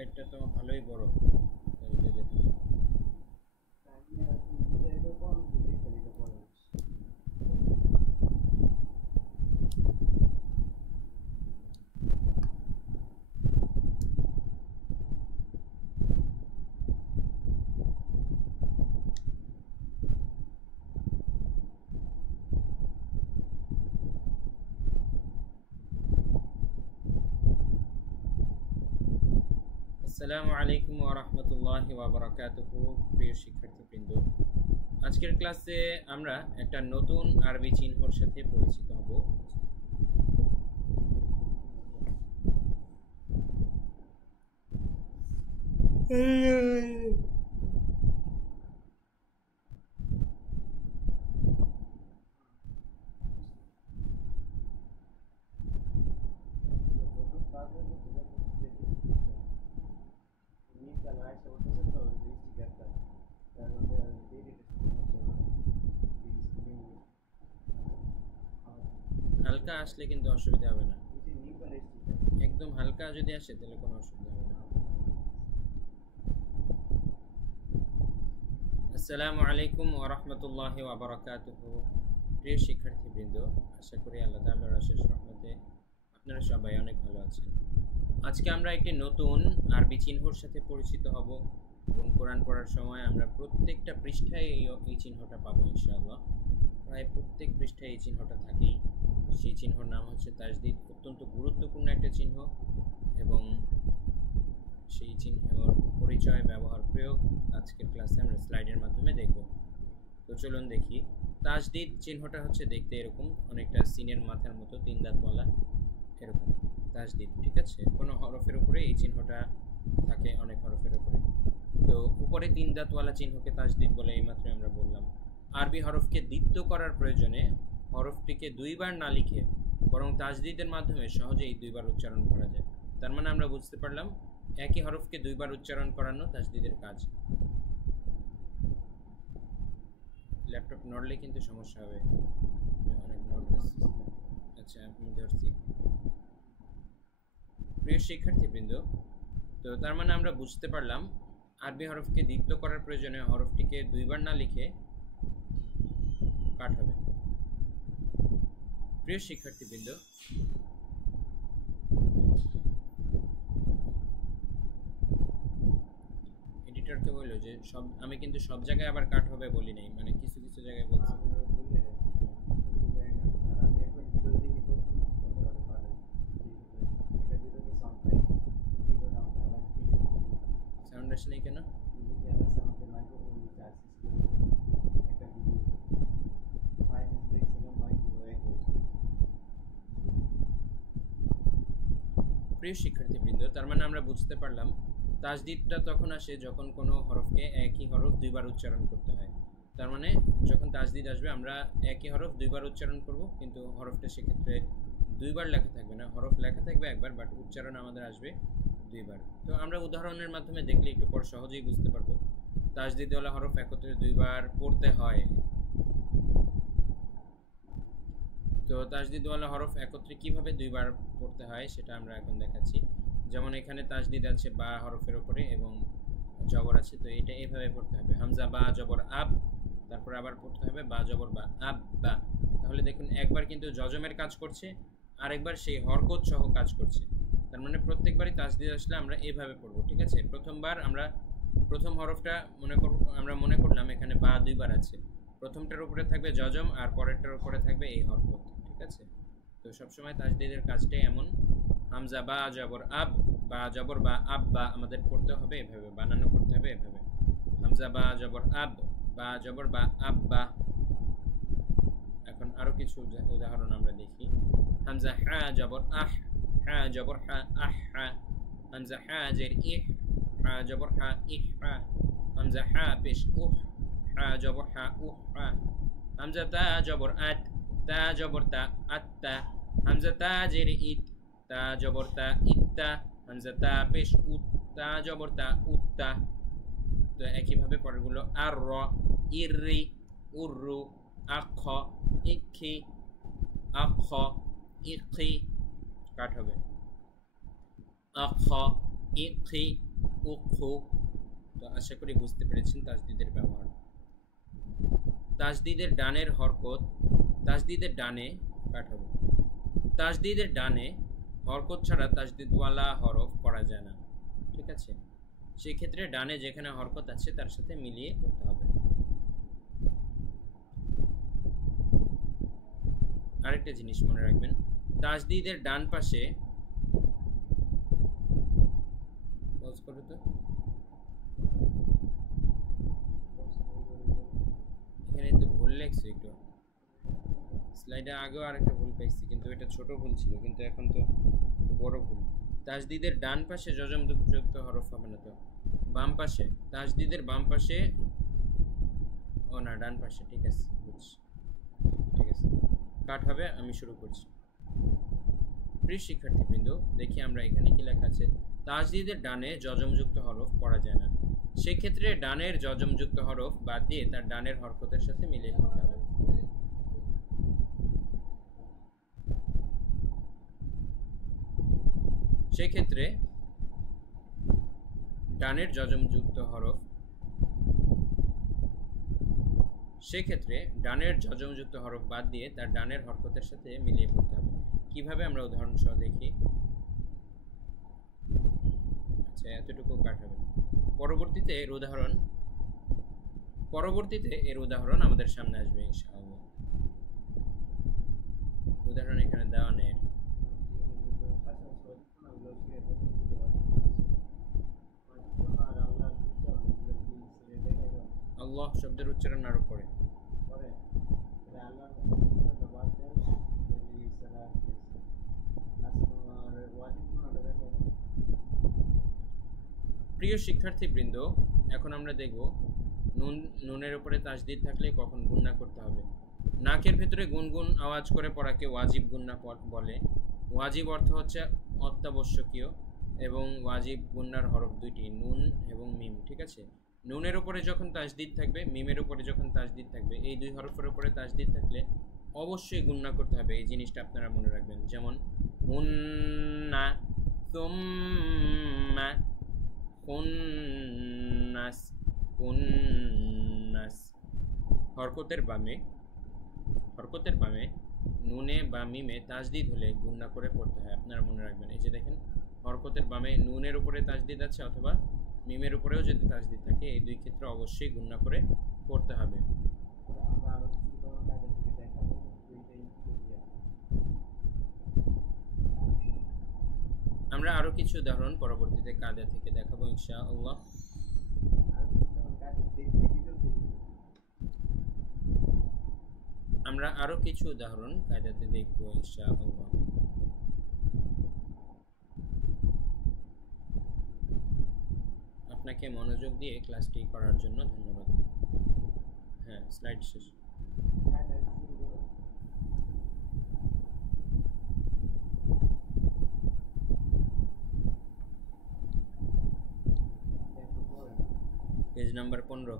স্লাইডটা তো ভালোই বড় তাহলে আসসালামু আলাইকুম ওয়া রাহমাতুল্লাহি ওয়া বারাকাতুহু। প্রিয় শিক্ষার্থীবৃন্দ, আজকের ক্লাসে আমরা একটা নতুন আরবি চিহ্নর সাথে পরিচিত হব। হালকা আসলে কিন্তু অসুবিধা হবে না, একদম হালকা যদি আসে তাহলে কোনো অসুবিধা হবে না। আসসালামু আলাইকুম ওয়া রাহমাতুল্লাহি ওয়া বারাকাতুহু। প্রিয় শিক্ষার্থীবৃন্দ, আশা করি আল্লাহ তাআলার অশেষ রহমতে আপনারা সবাই অনেক ভালো আছেন। আজকে আমরা একটি নতুন আরবি চিহ্নর সাথে পরিচিত হব এবং কোরআন পড়ার সময় আমরা প্রত্যেকটা পৃষ্ঠায় এই চিহ্নটা পাবো ইনশাআল্লাহ। প্রায় প্রত্যেক পৃষ্ঠায় এই চিহ্নটা থাকেই। সেই চিহ্নর নাম হচ্ছে তাজদিদ। অত্যন্ত গুরুত্বপূর্ণ একটা চিহ্ন এবং সেই চিহ্নর পরিচয়, ব্যবহার, প্রয়োগ আজকের ক্লাসে আমরা স্লাইডের মাধ্যমে দেখব। তো চলুন দেখি। তাজদিদ চিহ্নটা হচ্ছে দেখতে এরকম, অনেকটা সিনের মাথার মতো, 3 দাঁতওয়ালা এরকম তাজদিদ, ঠিক আছে? কোনো হরফের উপরে এই চিহ্নটা থাকে, অনেক হরফের উপরে। তো উপরে 3 দাঁতওয়ালা চিহ্নকে তাজদিদ বলে, এইমাত্র আমরা বললাম। আরবি হরফকে দ্বিত্ব করার প্রয়োজনে হরফটিকে 2 বার না লিখে বরং তাজদিদের মাধ্যমে সহজেই 2 বার উচ্চারণ করা যায়। তার মানে আমরা বুঝতে পারলাম একই হরফকে 2 বার উচ্চারণ করানো তাজদিদের কাজ। ল্যাপটপ নড়লে কিন্তু সমস্যা হবে, অনেক নড়তেছে। আচ্ছা, আমি ধরছি। প্রিয় শিক্ষার্থীবৃন্দ, তো তার মানে আমরা বুঝতে পারলাম আরবি হরফকে দ্বিত্ব করার প্রয়োজনে হরফটিকে 2 বার না লিখে কাট হবে। প্রিয় শিক্ষার্থীবৃন্দ, এডিটরকে বললো যে আমি কিন্তু সব জায়গায় আবার কাট হবে বলি নাই, মানে কিছু কিছু জায়গায় বলছি। সাউন্ড আসে নাই কেন? প্রিয় শিক্ষার্থীবৃন্দ, তার মানে আমরা বুঝতে পারলাম তাজদিদটা তখন আসে যখন কোনো হরফকে একই হরফ 2 বার উচ্চারণ করতে হয়। তার মানে যখন তাজদিদ আসবে আমরা একই হরফ 2 বার উচ্চারণ করব, কিন্তু হরফটা সেক্ষেত্রে 2 বার লেখা থাকবে না, হরফ লেখা থাকবে একবার, বাট উচ্চারণ আমাদের আসবে 2 বার। তো আমরা উদাহরণের মাধ্যমে দেখলে একটু পর সহজেই বুঝতে পারবো তাজদিদওয়ালা হরফ একত্রে 2 বার পড়তে হয়। তো তাজদিদওয়ালা হরফ একত্রে কিভাবে 2 বার পড়তে হয় সেটা আমরা এখন দেখাচ্ছি। যেমন এখানে তাজদিদ আছে বা হরফের উপরে এবং জবর আছে, তো এটা এইভাবে পড়তে হবে, হামজা বা জবর আব, তারপর আবার পড়তে হবে বা জবর বা, আব বা। তাহলে দেখুন একবার কিন্তু জজমের কাজ করছে, আরেকবার সেই হরকত সহ কাজ করছে। তার মানে প্রত্যেকবারই তাজদিদ আসলে আমরা এইভাবে পড়বো, ঠিক আছে? প্রথমবার আমরা প্রথম হরফটা আমরা মনে করলাম এখানে বা 2 বার আছে, প্রথমটার উপরে থাকবে জজম আর পরেরটার উপরে থাকবে এই হরকত, ঠিক আছে? তো সবসময় তাজদিদের কাজটাই এমন, হামজা বা জবর আব, বা জবর বা আব বা আমাদের পড়তে হবে এভাবে, বানানো করতে হবে এভাবে, হামজা বা জবর আব, বা জবর বা আব বা। এখন আরো কিছু উদাহরণ আমরা দেখি। হামজা হা জবর আহ, হা জবর হা, আহ হা। হামজা হা জের ইহ, হা জবর হা, ইহ হা। হামজা হা পেশ উহ, হা জবর হা, উহ হা। হামজা তা জবর আত, তা জবর তা, আত্তা। হামজা তা জের ইত, তা জবর তা, ইত্তা। হামজা তা পেশ উত, তা জবর তা, উত্তা। তো একইভাবে পরেরগুলো আর র, ইররি, উররু, আখ, ইখি, আখ, ইখি, কাট হবে, আখ, ইখি, উখু। তো আশা করি বুঝতে পেরেছেন তাজদিদের ব্যবহার। তাজদিদের ডানের হরকত, তাজদিদের ডানে কাট হবে। তাজদিদের ডানে হরকত ছাড়া তাজদিদওয়ালা হরফ পড়া যায় না, ঠিক আছে? সেই ক্ষেত্রে ডানে যেখানে হরকত আছে তার সাথে মিলিয়ে পড়তে হবে। আরেকটা জিনিস মনে রাখবেন, তাজদিদের ডান পাশে, পজ করো তো, এখানে তো ভুল লেখছে একটু, স্লাইডে আগেও আরেকটা ভুল পাইছি, কিন্তু এটা ছোট ভুল ছিল, কিন্তু এখন তো বড় ভুল। তাজদিদের ডান পাশে যজমযুক্ত হরফ হবে না, তো বাম পাশে, তাজদিদের বাম পাশে, ও না ডান পাশে, ঠিক আছে বুঝছি, ঠিক আছে কাট হবে। আমি শুরু করছি। প্রিয় শিক্ষার্থীবৃন্দ, দেখি আমরা এখানে কি লেখা আছে। তাজদিদের ডানে যজমযুক্ত হরফ পড়া যায় না, সেক্ষেত্রে ডানের যজমযুক্ত হরফ বাদ দিয়ে তার ডানের হরকতের সাথে মিলিয়ে পড়তে হবে। সেক্ষেত্রে ডানের যজমযুক্ত হরফ, সেক্ষেত্রে ডানের যজমযুক্ত হরফ বাদ দিয়ে তার ডানের হরকতের সাথে মিলিয়ে পড়তে হবে। কিভাবে আমরা উদাহরণ সহ দেখি। আচ্ছা, এতটুকু কাট হবে। পরবর্তীতে এর উদাহরণ আমাদের সামনে আসবে ইনশাআল্লাহ। উদাহরণ এখানে দেওয়া নেই। আল্লাহ শব্দের উচ্চারণ আরো পরে। প্রিয় শিক্ষার্থীবৃন্দ, এখন আমরা দেখব নুনের উপরে তাজদিদ থাকলে কখন গুণনা করতে হবে। নাকের ভেতরে গুনগুন আওয়াজ করে পড়াকে ওয়াজিব গুণনা বলে। ওয়াজিব অর্থ হচ্ছে অত্যাবশ্যকীয়, এবং ওয়াজিব গুণনার হরফ দুইটি, নুন এবং মিম, ঠিক আছে? নুনের উপরে যখন তাজদিদ থাকবে, মিমের উপরে যখন তাজদিদ থাকবে, এই দুই হরফের উপরে তাজদিদ থাকলে অবশ্যই গুণনা করতে হবে। এই জিনিসটা আপনারা মনে রাখবেন। যেমন হুন্না, সুম্মা, কুন্নাস, কুন্নাস। হরকতের বামে নুনে বা মিমে তাজদিদ হলে গুণনা করে পড়তে হয়, আপনারা মনে রাখবেন। এই যে দেখেন, হরকতের বামে নুনের উপরে তাজদিদ আছে অথবা মিমের উপরেও যদি তাজদিদ থাকে, এই দুই ক্ষেত্রে অবশ্যই গুণনা করে পড়তে হবে। আমরা আরো কিছু উদাহরণ পরবর্তীতে কায়দা থেকে দেখাবো ইনশাআল্লাহ। আমরা আরো কিছু উদাহরণ কায়দাতে দেখবো ইনশাআল্লাহ। আপনাকে মনোযোগ দিয়ে ক্লাসটি করার জন্য ধন্যবাদ। হ্যাঁ, স্লাইড শেষ। Page number 15।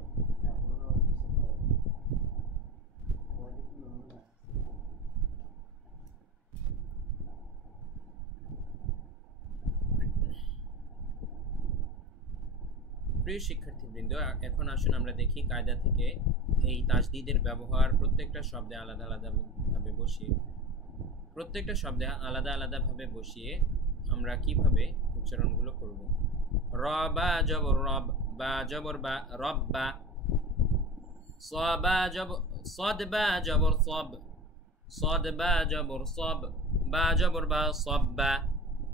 প্রিয় শিক্ষার্থীবৃন্দ, এখন আসুন আমরা দেখি কায়দা থেকে এই তাজদিদের ব্যবহার প্রত্যেকটা শব্দে আলাদা আলাদাভাবে বসিয়ে আমরা কিভাবে উচ্চারণগুলো করব। র বা জবর রব, বা জবর বা, রব্বা। স বা জবর সদ, বা জবর সব, সদ বা জবর সব, বা জবর বা, সব্বা।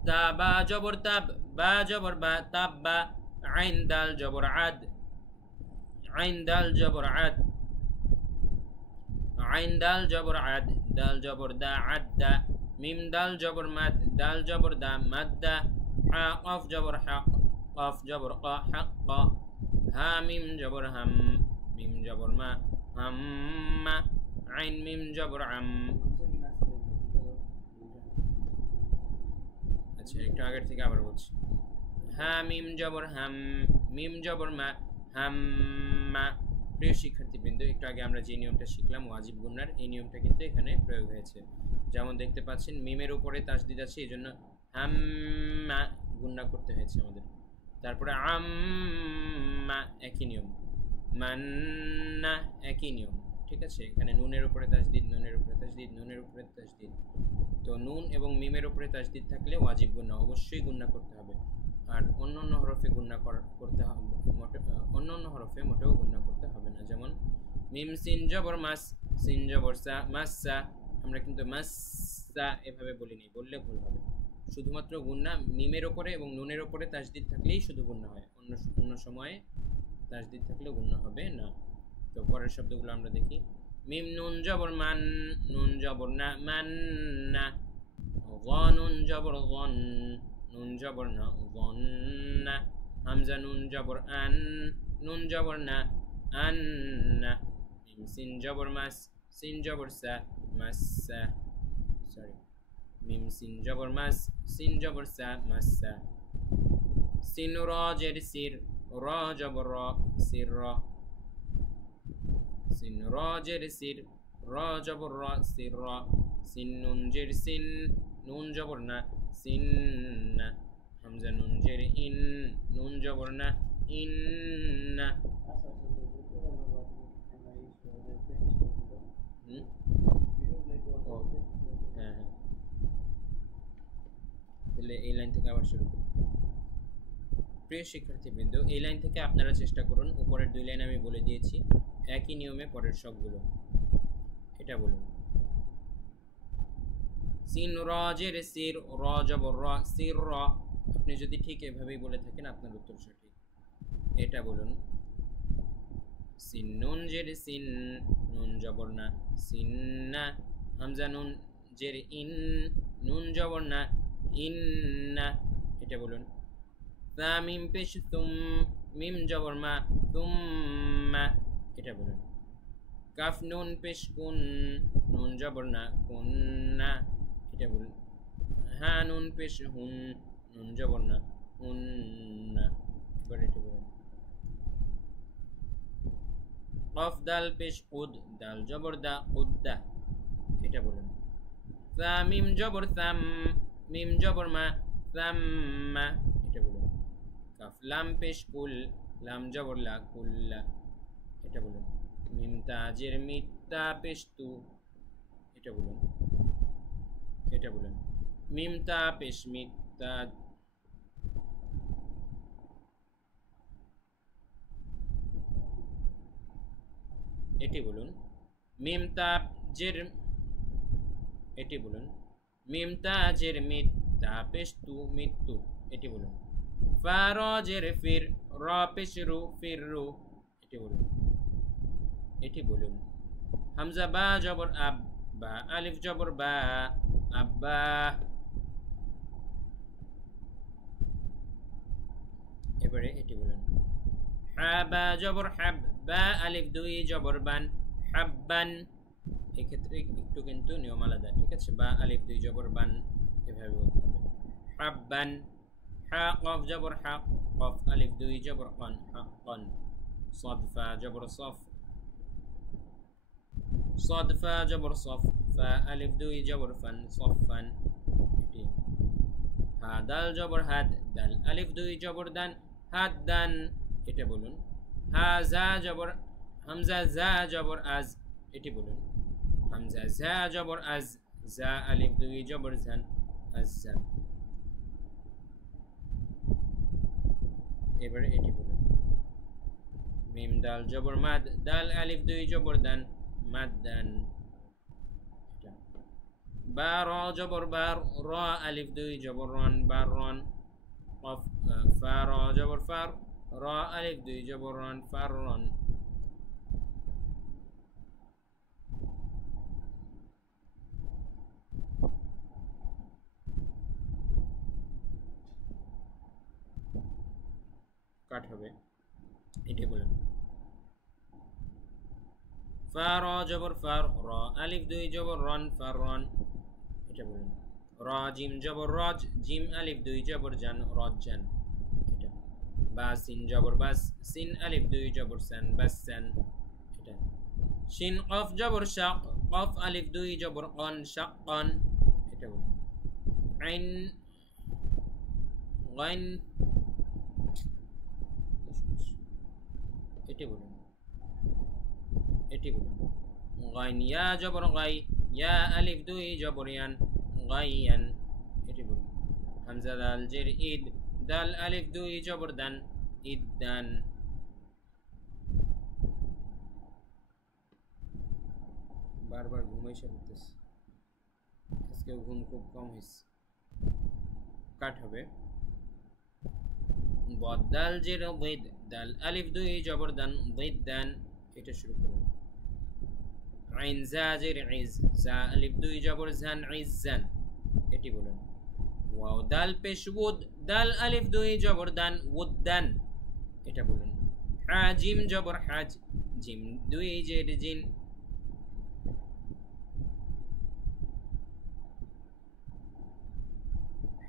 তা বা জবর তাব, বা জবর বা, তাব্বা। আইন দাল জবর আদ, আইন দাল জবর আদ, আইন দাল জবর আদ, দাল জবর দা, আদ্দা। মিম দাল জবর মাদ, দাল জবর দা, মাদ্দা। হা কফ জবর হা, কফ জবর ক, হাক্ক। হা মিম জবর হাম, মিম জবর মা, হাম্মা। আইন মিম জবর আম। আচ্ছা, একটু আগের থেকে আবার বলছি। হা মিম জবর হাম, মিম জবর মা, হাম্মা। প্রিয় শিক্ষার্থীবৃন্দ, একটু আগে আমরা যে নিয়মটা শিখলাম ওয়াজিব গুণনার, এই নিয়মটা কিন্তু এখানে প্রয়োগ হয়েছে। যেমন দেখতে পাচ্ছেন, মিমের উপরে তাজদিদ আছে, এই জন্য হাম্মা গুণনা করতে হয়েছে আমাদের। তারপরে আম্মা একই নিয়ম, মান্না একই নিয়ম, ঠিক আছে। এখানে নুনের উপরে তাসদিদ, নুনের উপরে তাসদিদ, নুনের উপরে তাসদিদ। তো নুন এবং মিমের উপরে তাসদিদ থাকলে ওয়াজিব গুন্না, অবশ্যই গুন্না করতে হবে। আর অন্য অন্য হরফে গুন্না করতে হবে, অন্য অন্য হরফে মোটেও গুন্না করতে হবে না। যেমন মিম সিন জবর মাস, সিন জবর সা, মাসসা। আমরা কিন্তু মাসসা এভাবে বলিনি, বললে ভুল হবে। শুধুমাত্র গুন্না মিমের ওপরে এবং নুনের ওপরে তাসদিদ থাকলেই শুধু গুন্না হয়, অন্য অন্য সময়ে তাসদিদ থাকলে গুন্না হবে না। তো পরের শব্দগুলো আমরা দেখি। মিম নুন জবর মান, নুন জবর না, মান না। নুন জবর গন, নুন জবর না, গন না। হামজা নুন জবর আন, নুন জবর না, আন না। মিম সিন জবর মাস, সিন জবর সা, মাসসা। সরি, মিম সিন জবর মাস, সিন জবর সা, মাসসা। সিন র জের সির, র জবর র, সির র। সিন র জের সির, র জবর র, সির র। সিন নুন জের সিন, নুন জবর না, সিন না। হামজা নুন জের ইন, নুন জবর না, ইন না। হ্যাঁ হ্যাঁ, তাহলে এই লাইন থেকে আবার শুরু করি। প্রিয় শিক্ষার্থীবৃন্দ, এই লাইন থেকে আপনারা চেষ্টা করুন, উপরের দুই লাইন আমি বলে দিয়েছি, একই নিয়মে পরের সবগুলো। এটা বলুন। সিন র জের সির, র জবর র, সির র। আপনি যদি ঠিক এভাবেই বলে থাকেন আপনার উত্তর সঠিক। এটা বলুন। সিন নুন জের সিন, নুন জবর না, সিন না। হামজা নুন জের ইন, নুন জবর না, ইন না। এটা বলুন। তা মিম পেশ তুম, মিম জবর মা, তুম্মা। এটা বলুন। কাফ নুন পেশ কুন, নুন জবর না, কুন্না। এটা বলুন। হা নুন পেশ হুন, নুন জবর না, হুন্না। এবার এটা বলুন। কফ দাল পেশ কুদ, দাল জবর দা, উদ্দা। এটা বলুন। সা মিম জবর সাম, মিম জবর মা, সাম্মা। এটা বলুন। কাফ লাম পেশ কুল, লাম জবর লা, কুল্লা। এটা বলুন। মিম তাজের মিত্তা পেশ তু। এটা বলুন। এটা বলুন। মিম তা পেশ মিত্তা। এটি বলুন। মিম তাজের, এটি বলুন। মিম তাজের মিত্তা পেশ তু, মৃত্যু। এটি বলুন। ফা র জের ফির, র পেশ রু, ফির রু। এটি বলুন। এটি বলুন। হামজা বা জবর আব, বা আলিফ জবর বা, আব্বা। এবারে এটি বলুন। হা বা জবর হাব, বা আলিফ দুই জবর বান, হাব্বান। এক্ষেত্রে একটু কিন্তু নিয়ম আলাদা, ঠিক আছে। বা আলিফ দুই জবর বান, এভাবে বলতে হবে, হাব্বান। হা কফ জবর হাক, কফ আলিফ দুই জবর কন, হাক্কন। صاد فا جبر صف، صاد فا جبر صف، فا ألف دوي جبر فن، صفا। হা দাল জবর হাদ, দাল আলিফ দুই জবর দান, হাদ্দান। এটা বলুন। হা জা জবর, হামজা জা জবর আজ। এটি বলুন। হামজা জা জবর আজ, জা আলিফ দুই জবর জান, আজ্জান। এবারে এটি বলুন। মিম দাল জবর মাদ, দাল আলিফ দুই জবর দান, মাদ্দান। বা র জবর বার, র আলিফ দুই জবর রন, বার রন। কফ ফা র জবর ফার, র আলিফ দুই জবর রন, ফার রন। কাট হবে। এটি বলুন। ফা র জবর ফার, র আলিফ দুই জবর রন, ফার রন। এটা বলুন। র জিম জবর রজ, জিম আলিফ দুই জবর জান, রজ্জান। এটা। বা সিন জবর বাস, সিন আলিফ দুই জবর সান, বাসান। এটা। শিন কফ জবর শাক, কফ আলিফ দুই জবর কন, শাক্কন। এটা বলুন। আইন গাইন, এটি বলুন, এটি বলুন। গাইন, ইয়া জবর গাই, ইয়া আলিফ দুই জবর ইয়ান, গাইয়ান, এটি বলুন। হামজা দাল জের ঈদ, দাল আলিফ দুই জবর দান, ইদ্দান। বারবার ঘুমাইসা করতেছে, আজকে ঘুম খুব কম হয়েছে। কাট হবে। বদাল জের বৈদ, দাল আলিফ দুই জবর দান, বৈদান, এটা শুরু করুন। আইন জা জের ইজ, জা আলিফ দুই জবর জান, ইজ্জান, এটি বলুন। ওয়াও দাল পেশ উদ, দাল আলিফ দুই জবর দান, উদ্দান, এটা বলুন। হা জিম জবর হাজ, জিম দুই জের জিন,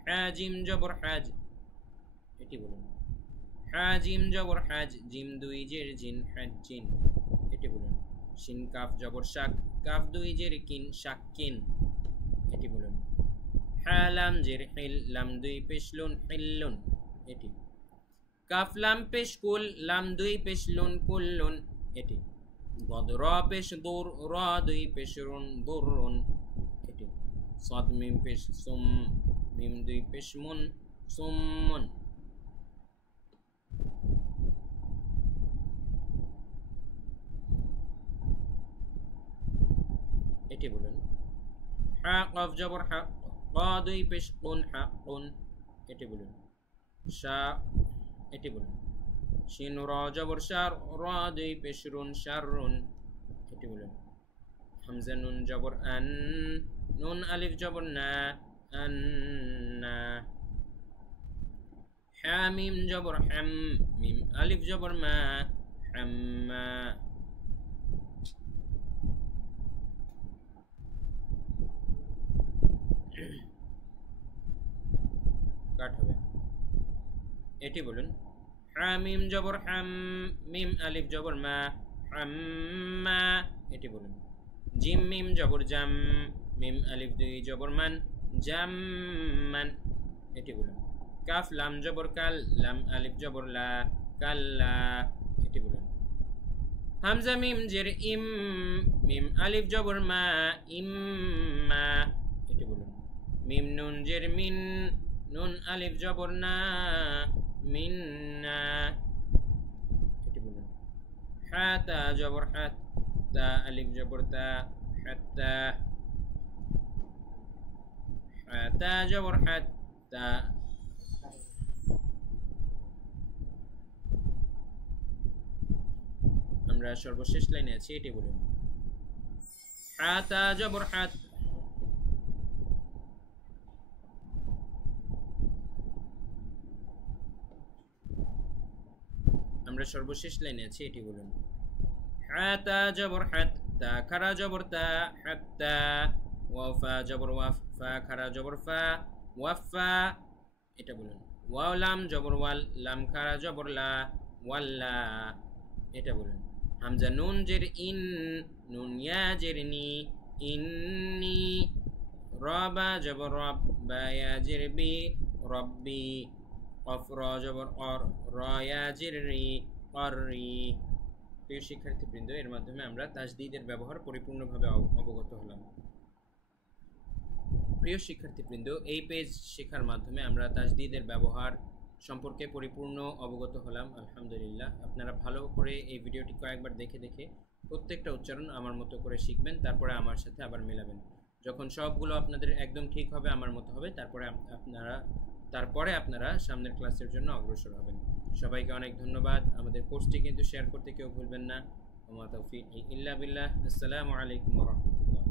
হা জিম জবর হাজ, এটি বলুন। হা জিম জবর হাজ, জিম দুই জের জিন, হাজ্জিন, এটি বলুন। শিন কাফ জবর শাক, কাফ দুই জের কিন, শাক্কিন, এটি বলুন। হা লাম জের হিল, লাম দুই পেশ লুন, হিল্লুন, এটি। কাফ লাম পেশ কুল, লাম দুই পেশ লুন, কুল্লুন, এটি। গদ র পেশ দুর, র দুই পেশ রুন, দুররুন, এটি। সদ মিম পেশ সুম, মিম দুই পেশ মুন, সুম্মুন, এটি বলুন। হা কফ জবর হা, ক দুই পেশ কুন, হাকুন, এটি বলুন। শা, এটি বলুন। শিন র জবর শার, র দুই পেশ রুন, শাররুন, এটি বলুন। হামজা নুন জবর আন, নুন আলিফ জবর না, আন্না। হা মিম জবর হাম, মিম আলিফ জবর মা, হাম্মা। কাট হবে। এটি বলুন। হা মিম জবর হাম, মিম আলিফ জবর মা, হাম্মা, এটি বলুন। জিম মিম জবর জাম, মিম আলিফ দুই জবর মান, জাম্মান, এটি বলুন। কাফ লাম জবর কাল, লাম আলিফ জবর লা, কাল্লা, এটি বলুন। হামজা মিম জের ইম, মিম আলিফ জবর মা, ইম্মা, এটি বলুন। মিম নুন জের মিন, নুন আলিফ জবর না, মিন্না, এটি বলুন। হা তা জবর হাত, তা আলিফ জবর তা, হাত্তা। হা তা জবর হাত, তা। আমরা সর্বশেষ লাইনে আছি, এটি বলুন। হা তা জবর হাত, আমরা সর্বশেষ লাইনে আছি, এটি বলুন। হা তা জবর হাত, তা খারা জবর তা, হাত্তা। ওয়াও ফা জবর ওয়াফ, ফা খারা জবর ফা, ওয়াফা, এটা বলুন। ওয়াও লাম জবর ওয়াল, লাম খারা জবর লা, ওয়াল্লা, এটা বলুন। হামজা নুন জের ইন, নুন ইয়া জের নি, ইন্নি। রবা জবর রব, বা ইয়া জের বি, রব্বি। কফ র জবর অর, র ইয়া জের রি, অররি। প্রিয় শিক্ষার্থীবৃন্দ, এর মাধ্যমে আমরা তাজদীদের ব্যবহার পরিপূর্ণভাবে অবগত হলাম। প্রিয় শিক্ষার্থীবৃন্দ, এই পেজ শেখার মাধ্যমে আমরা তাজদীদের ব্যবহার সম্পর্কে পরিপূর্ণ অবগত হলাম, আলহামদুলিল্লাহ। আপনারা ভালো করে এই ভিডিওটি কয়েকবার দেখে দেখে প্রত্যেকটা উচ্চারণ আমার মতো করে শিখবেন, তারপরে আমার সাথে আবার মেলাবেন। যখন সবগুলো আপনাদের একদম ঠিক হবে, আমার মতো হবে, তারপরে আপনারা সামনের ক্লাসের জন্য অগ্রসর হবেন। সবাইকে অনেক ধন্যবাদ। আমাদের কোর্সটি কিন্তু শেয়ার করতে কেউ ভুলবেন না। ওয়া মা তাওফীক ইল্লা বিল্লাহ। আসসালামু আলাইকুম ওয়া রাহমাতুল্লাহ।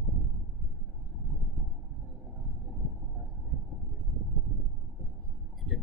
এটা